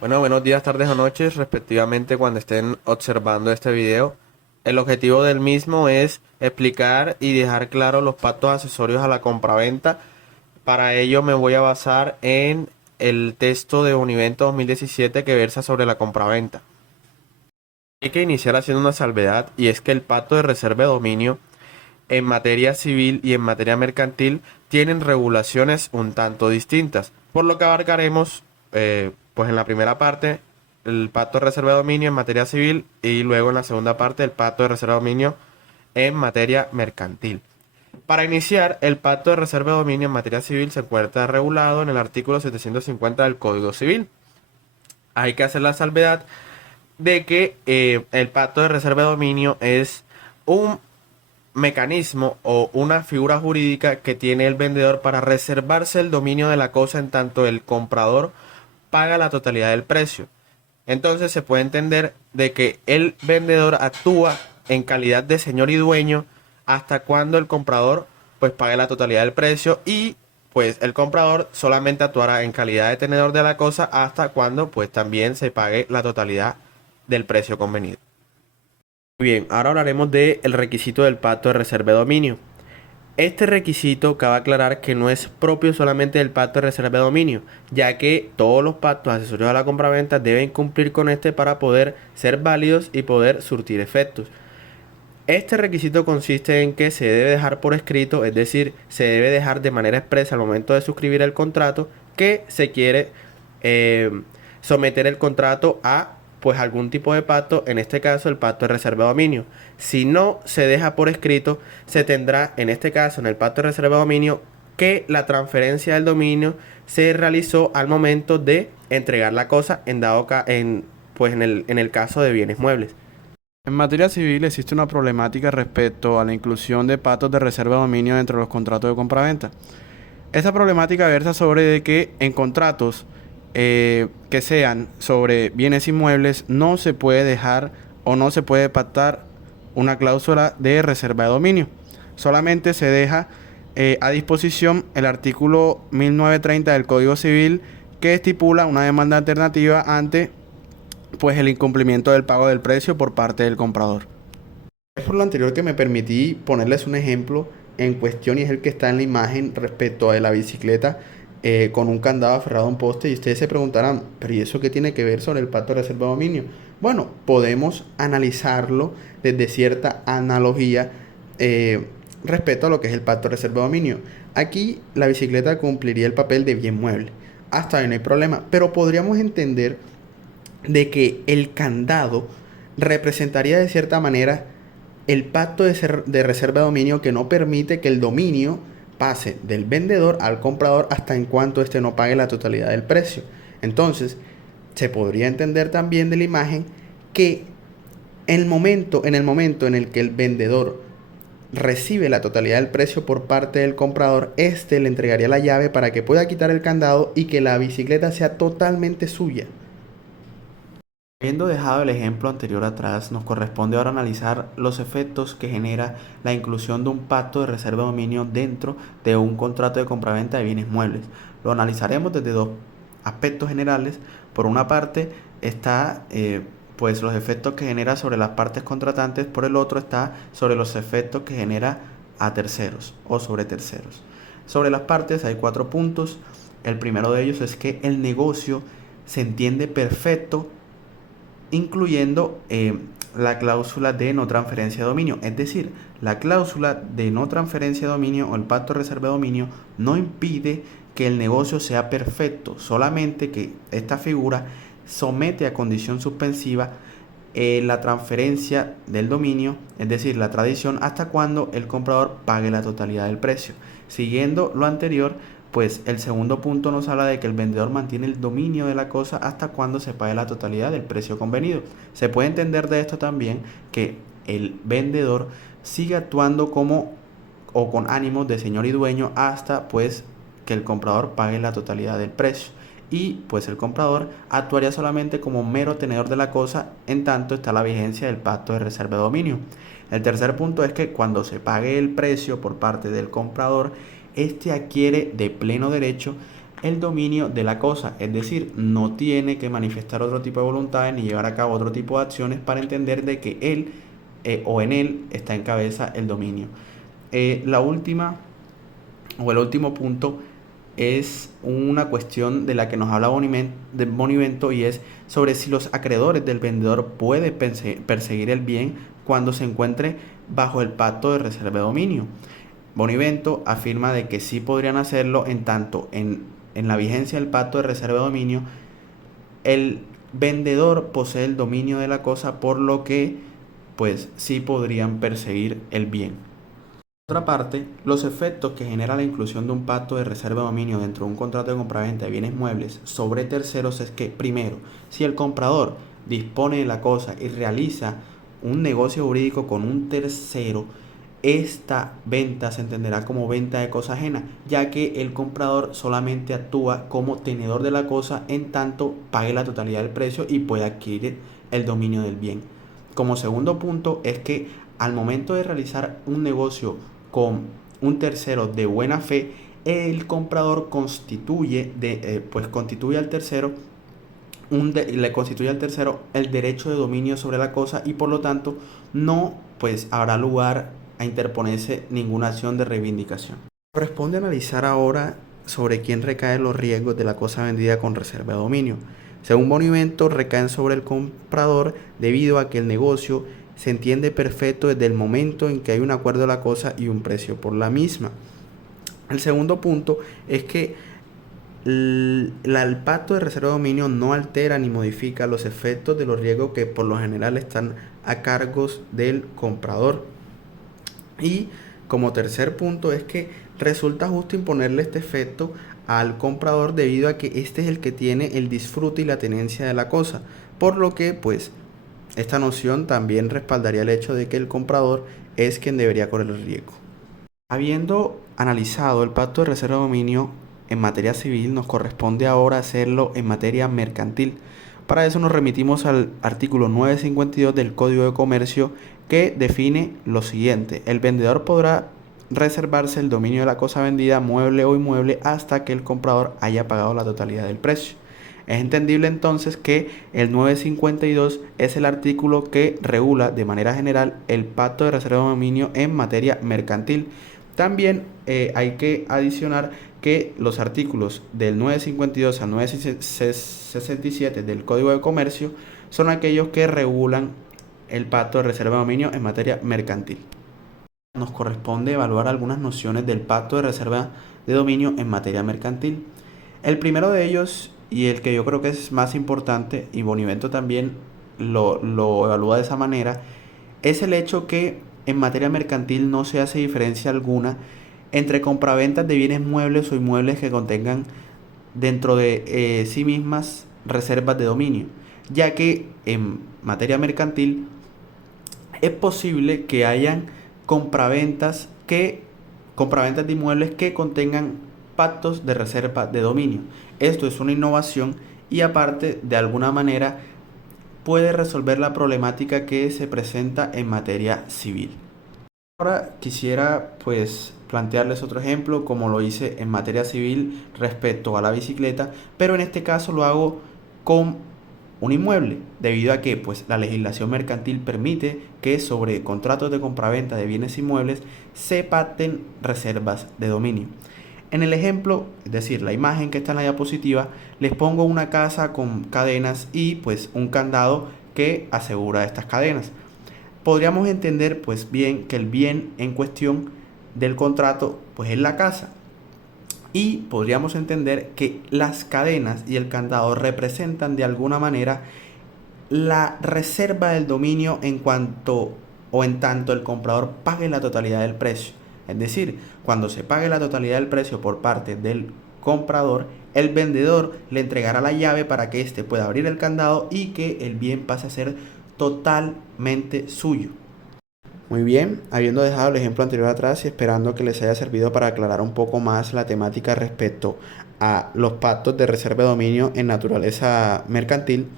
Bueno, buenos días, tardes o noches, respectivamente, cuando estén observando este video. El objetivo del mismo es explicar y dejar claro los pactos accesorios a la compraventa. Para ello me voy a basar en el texto de Univento 2017 que versa sobre la compraventa. Hay que iniciar haciendo una salvedad, y es que el pacto de reserva de dominio en materia civil y en materia mercantil tienen regulaciones un tanto distintas, por lo que abarcaremos pues en la primera parte el pacto de reserva de dominio en materia civil y luego en la segunda parte el pacto de reserva de dominio en materia mercantil. Para iniciar, el pacto de reserva de dominio en materia civil se encuentra regulado en el artículo 750 del Código Civil. Hay que hacer la salvedad de que el pacto de reserva de dominio es un mecanismo o una figura jurídica que tiene el vendedor para reservarse el dominio de la cosa en tanto el comprador paga la totalidad del precio. Entonces se puede entender de que el vendedor actúa en calidad de señor y dueño hasta cuando el comprador pues pague la totalidad del precio, y pues el comprador solamente actuará en calidad de tenedor de la cosa hasta cuando pues también se pague la totalidad del precio convenido. Bien, ahora hablaremos del requisito del pacto de reserva de dominio. Este requisito cabe aclarar que no es propio solamente del pacto de reserva de dominio, ya que todos los pactos accesorios a la compraventa deben cumplir con este para poder ser válidos y poder surtir efectos. Este requisito consiste en que se debe dejar por escrito, es decir, se debe dejar de manera expresa al momento de suscribir el contrato que se quiere eh, someter el contrato a pues algún tipo de pacto, en este caso el pacto de reserva de dominio. Si no se deja por escrito, se tendrá en este caso en el pacto de reserva de dominio que la transferencia del dominio se realizó al momento de entregar la cosa en el caso de bienes muebles. En materia civil existe una problemática respecto a la inclusión de pactos de reserva de dominio dentro de los contratos de compraventa. Esta problemática versa sobre de que en contratos que sean sobre bienes inmuebles no se puede dejar o no se puede pactar una cláusula de reserva de dominio. Solamente se deja a disposición el artículo 1930 del Código Civil, que estipula una demanda alternativa ante pues el incumplimiento del pago del precio por parte del comprador. Es por lo anterior que me permití ponerles un ejemplo en cuestión, y es el que está en la imagen respecto a la bicicleta con un candado aferrado a un poste, y ustedes se preguntarán, pero ¿y eso qué tiene que ver sobre el pacto de reserva de dominio? Bueno, podemos analizarlo desde cierta analogía respecto a lo que es el pacto de reserva de dominio. Aquí la bicicleta cumpliría el papel de bien mueble. Hasta ahí no hay problema, pero podríamos entender de que el candado representaría de cierta manera el pacto de reserva de dominio, que no permite que el dominio pase del vendedor al comprador hasta en cuanto éste no pague la totalidad del precio. Entonces, se podría entender también de la imagen que en el momento en el que el vendedor recibe la totalidad del precio por parte del comprador, éste le entregaría la llave para que pueda quitar el candado y que la bicicleta sea totalmente suya. Habiendo dejado el ejemplo anterior atrás, nos corresponde ahora analizar los efectos que genera la inclusión de un pacto de reserva de dominio dentro de un contrato de compraventa de bienes muebles. Lo analizaremos desde dos aspectos generales. Por una parte está pues los efectos que genera sobre las partes contratantes, por el otro está sobre los efectos que genera a terceros o sobre terceros. Sobre las partes hay 4 puntos. El primero de ellos es que el negocio se entiende perfecto, incluyendo la cláusula de no transferencia de dominio. Es decir, la cláusula de no transferencia de dominio o el pacto de reserva de dominio no impide que el negocio sea perfecto, solamente que esta figura somete a condición suspensiva la transferencia del dominio, es decir, la tradición, hasta cuando el comprador pague la totalidad del precio. Siguiendo lo anterior, pues el segundo punto nos habla de que el vendedor mantiene el dominio de la cosa hasta cuando se pague la totalidad del precio convenido. Se puede entender de esto también que el vendedor sigue actuando como o con ánimos de señor y dueño hasta pues que el comprador pague la totalidad del precio, y pues el comprador actuaría solamente como mero tenedor de la cosa en tanto está la vigencia del pacto de reserva de dominio. El tercer punto es que cuando se pague el precio por parte del comprador, este adquiere de pleno derecho el dominio de la cosa, es decir, no tiene que manifestar otro tipo de voluntades ni llevar a cabo otro tipo de acciones para entender de que él o en él está en cabeza el dominio. La última o el último punto es una cuestión de la que nos habla Bonivento, y es sobre si los acreedores del vendedor pueden perseguir el bien cuando se encuentre bajo el pacto de reserva de dominio. Bonivento afirma de que sí podrían hacerlo en tanto en la vigencia del pacto de reserva de dominio el vendedor posee el dominio de la cosa, por lo que pues sí podrían perseguir el bien. Por otra parte, los efectos que genera la inclusión de un pacto de reserva de dominio dentro de un contrato de compraventa de bienes muebles sobre terceros es que, primero, si el comprador dispone de la cosa y realiza un negocio jurídico con un tercero, esta venta se entenderá como venta de cosa ajena, ya que el comprador solamente actúa como tenedor de la cosa en tanto pague la totalidad del precio y pueda adquirir el dominio del bien. Como segundo punto es que al momento de realizar un negocio con un tercero de buena fe, el comprador constituye al tercero le constituye al tercero el derecho de dominio sobre la cosa, y por lo tanto no pues habrá lugar a interponerse ninguna acción de reivindicación. Corresponde analizar ahora sobre quién recaen los riesgos de la cosa vendida con reserva de dominio. Según Bonivento, recaen sobre el comprador debido a que el negocio se entiende perfecto desde el momento en que hay un acuerdo de la cosa y un precio por la misma. El segundo punto es que el pacto de reserva de dominio no altera ni modifica los efectos de los riesgos que por lo general están a cargos del comprador. Y como tercer punto es que resulta justo imponerle este efecto al comprador debido a que este es el que tiene el disfrute y la tenencia de la cosa, por lo que pues esta noción también respaldaría el hecho de que el comprador es quien debería correr el riesgo. Habiendo analizado el pacto de reserva de dominio en materia civil, nos corresponde ahora hacerlo en materia mercantil. Para eso nos remitimos al artículo 952 del Código de Comercio, que define lo siguiente: el vendedor podrá reservarse el dominio de la cosa vendida, mueble o inmueble, hasta que el comprador haya pagado la totalidad del precio. Es entendible entonces que el 952 es el artículo que regula de manera general el pacto de reserva de dominio en materia mercantil. También hay que adicionar que los artículos del 952 al 967 del Código de Comercio son aquellos que regulan el pacto de reserva de dominio en materia mercantil. Nos corresponde evaluar algunas nociones del pacto de reserva de dominio en materia mercantil. El primero de ellos, y el que yo creo que es más importante, y Bonivento también lo evalúa de esa manera, es el hecho que en materia mercantil no se hace diferencia alguna entre compraventas de bienes muebles o inmuebles que contengan dentro de sí mismas reservas de dominio, ya que en materia mercantil es posible que hayan compraventas de inmuebles que contengan pactos de reserva de dominio. Esto es una innovación y aparte de alguna manera puede resolver la problemática que se presenta en materia civil. Ahora quisiera pues plantearles otro ejemplo, como lo hice en materia civil respecto a la bicicleta, pero en este caso lo hago con un inmueble, debido a que pues la legislación mercantil permite que sobre contratos de compraventa de bienes inmuebles se pacten reservas de dominio. En el ejemplo, es decir, la imagen que está en la diapositiva, les pongo una casa con cadenas y pues un candado que asegura estas cadenas. Podríamos entender pues bien que el bien en cuestión del contrato pues es la casa, y podríamos entender que las cadenas y el candado representan de alguna manera la reserva del dominio en cuanto o en tanto el comprador pague la totalidad del precio. Es decir, cuando se pague la totalidad del precio por parte del comprador, el vendedor le entregará la llave para que éste pueda abrir el candado y que el bien pase a ser totalmente suyo. Muy bien, habiendo dejado el ejemplo anterior atrás y esperando que les haya servido para aclarar un poco más la temática respecto a los pactos de reserva de dominio en naturaleza mercantil,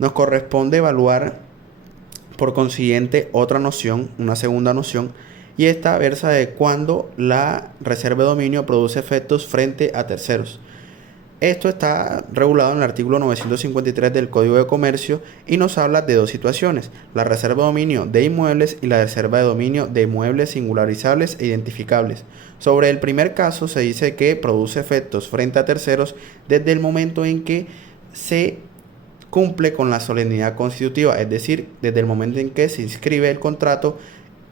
nos corresponde evaluar por consiguiente otra noción, una segunda noción, y esta versa de cuando la reserva de dominio produce efectos frente a terceros. Esto está regulado en el artículo 953 del Código de Comercio y nos habla de dos situaciones: la reserva de dominio de inmuebles y la reserva de dominio de inmuebles singularizables e identificables. Sobre el primer caso se dice que produce efectos frente a terceros desde el momento en que se cumple con la solemnidad constitutiva, es decir, desde el momento en que se inscribe el contrato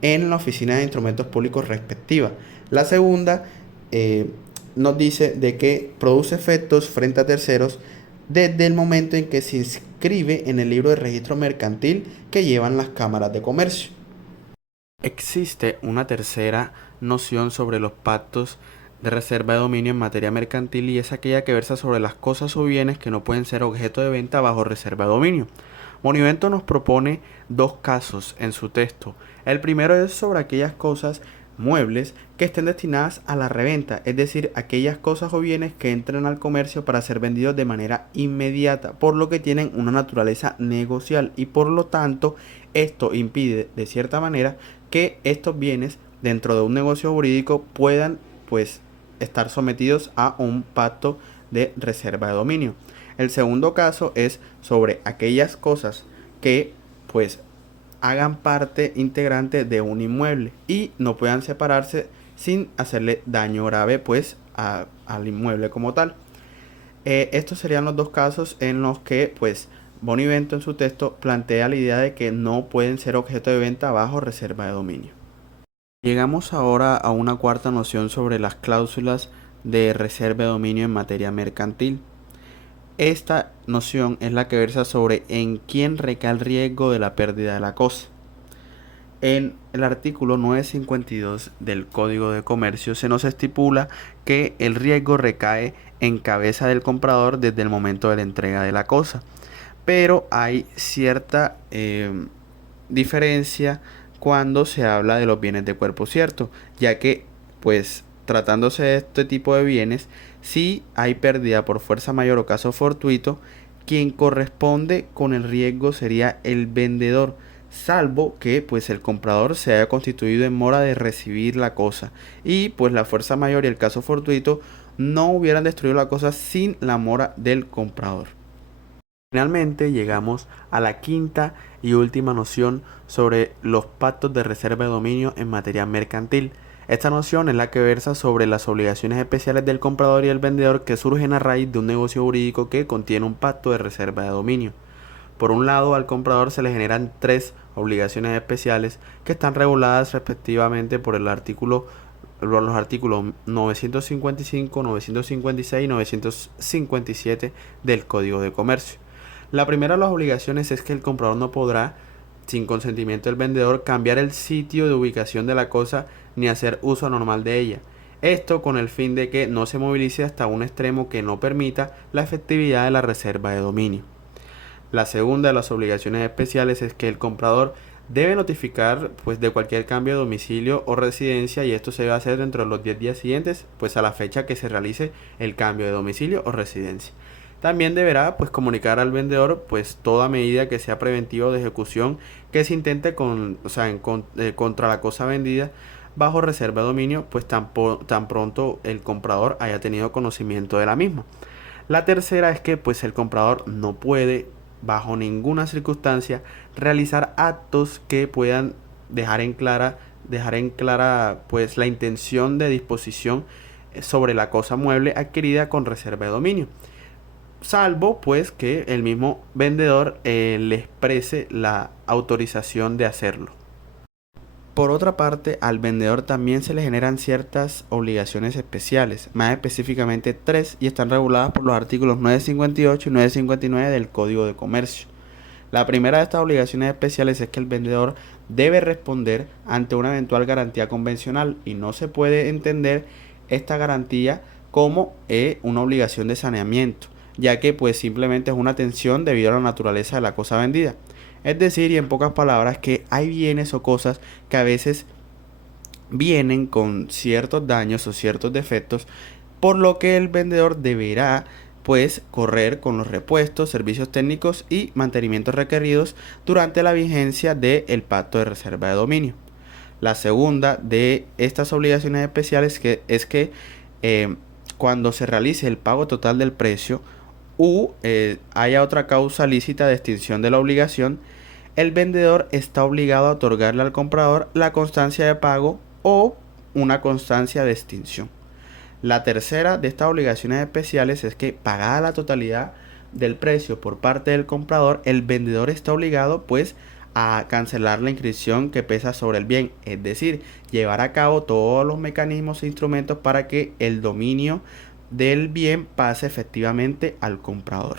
en la oficina de instrumentos públicos respectiva. La segunda nos dice de que produce efectos frente a terceros desde el momento en que se inscribe en el libro de registro mercantil que llevan las cámaras de comercio. Existe una tercera noción sobre los pactos de reserva de dominio en materia mercantil y es aquella que versa sobre las cosas o bienes que no pueden ser objeto de venta bajo reserva de dominio. Monumento nos propone dos casos en su texto. El primero es sobre aquellas cosas muebles que estén destinadas a la reventa, es decir, aquellas cosas o bienes que entren al comercio para ser vendidos de manera inmediata, por lo que tienen una naturaleza negocial y por lo tanto esto impide de cierta manera que estos bienes dentro de un negocio jurídico puedan pues estar sometidos a un pacto de reserva de dominio. El segundo caso es sobre aquellas cosas que pues hagan parte integrante de un inmueble y no puedan separarse sin hacerle daño grave pues al inmueble como tal. Estos serían los dos casos en los que pues Bonivento en su texto plantea la idea de que no pueden ser objeto de venta bajo reserva de dominio. Llegamos ahora a una cuarta noción sobre las cláusulas de reserva de dominio en materia mercantil. Esta noción es la que versa sobre en quién recae el riesgo de la pérdida de la cosa. En el artículo 952 del Código de Comercio se nos estipula que el riesgo recae en cabeza del comprador desde el momento de la entrega de la cosa. Pero hay cierta diferencia cuando se habla de los bienes de cuerpo cierto, ya que pues tratándose de este tipo de bienes, si hay pérdida por fuerza mayor o caso fortuito, quien corresponde con el riesgo sería el vendedor, salvo que pues el comprador se haya constituido en mora de recibir la cosa y pues la fuerza mayor y el caso fortuito no hubieran destruido la cosa sin la mora del comprador. Finalmente llegamos a la quinta y última noción sobre los pactos de reserva de dominio en materia mercantil. Esta noción es la que versa sobre las obligaciones especiales del comprador y el vendedor que surgen a raíz de un negocio jurídico que contiene un pacto de reserva de dominio. Por un lado, al comprador se le generan tres obligaciones especiales que están reguladas respectivamente por los artículos 955, 956 y 957 del Código de Comercio. La primera de las obligaciones es que el comprador no podrá, sin consentimiento del vendedor, cambiar el sitio de ubicación de la cosa ni hacer uso anormal de ella. Esto con el fin de que no se movilice hasta un extremo que no permita la efectividad de la reserva de dominio. La segunda de las obligaciones especiales es que el comprador debe notificar pues de cualquier cambio de domicilio o residencia y esto se debe hacer dentro de los 10 días siguientes pues a la fecha que se realice el cambio de domicilio o residencia. También deberá pues comunicar al vendedor pues toda medida que sea preventiva de ejecución que se intente contra la cosa vendida bajo reserva de dominio pues tan pronto el comprador haya tenido conocimiento de la misma. La tercera es que pues el comprador no puede bajo ninguna circunstancia realizar actos que puedan dejar en clara pues la intención de disposición sobre la cosa mueble adquirida con reserva de dominio, salvo pues que el mismo vendedor le exprese la autorización de hacerlo. Por otra parte, al vendedor también se le generan ciertas obligaciones especiales, más específicamente tres, y están reguladas por los artículos 958 y 959 del Código de Comercio. La primera de estas obligaciones especiales es que el vendedor debe responder ante una eventual garantía convencional y no se puede entender esta garantía como una obligación de saneamiento, ya que pues simplemente es una atención debido a la naturaleza de la cosa vendida. Es decir, y en pocas palabras, que hay bienes o cosas que a veces vienen con ciertos daños o ciertos defectos, por lo que el vendedor deberá pues correr con los repuestos, servicios técnicos y mantenimientos requeridos durante la vigencia del pacto de reserva de dominio. La segunda de estas obligaciones especiales es que cuando se realice el pago total del precio u haya otra causa lícita de extinción de la obligación, el vendedor está obligado a otorgarle al comprador la constancia de pago o una constancia de extinción. La tercera de estas obligaciones especiales es que, pagada la totalidad del precio por parte del comprador, el vendedor está obligado pues a cancelar la inscripción que pesa sobre el bien, es decir, llevar a cabo todos los mecanismos e instrumentos para que el dominio del bien pase efectivamente al comprador.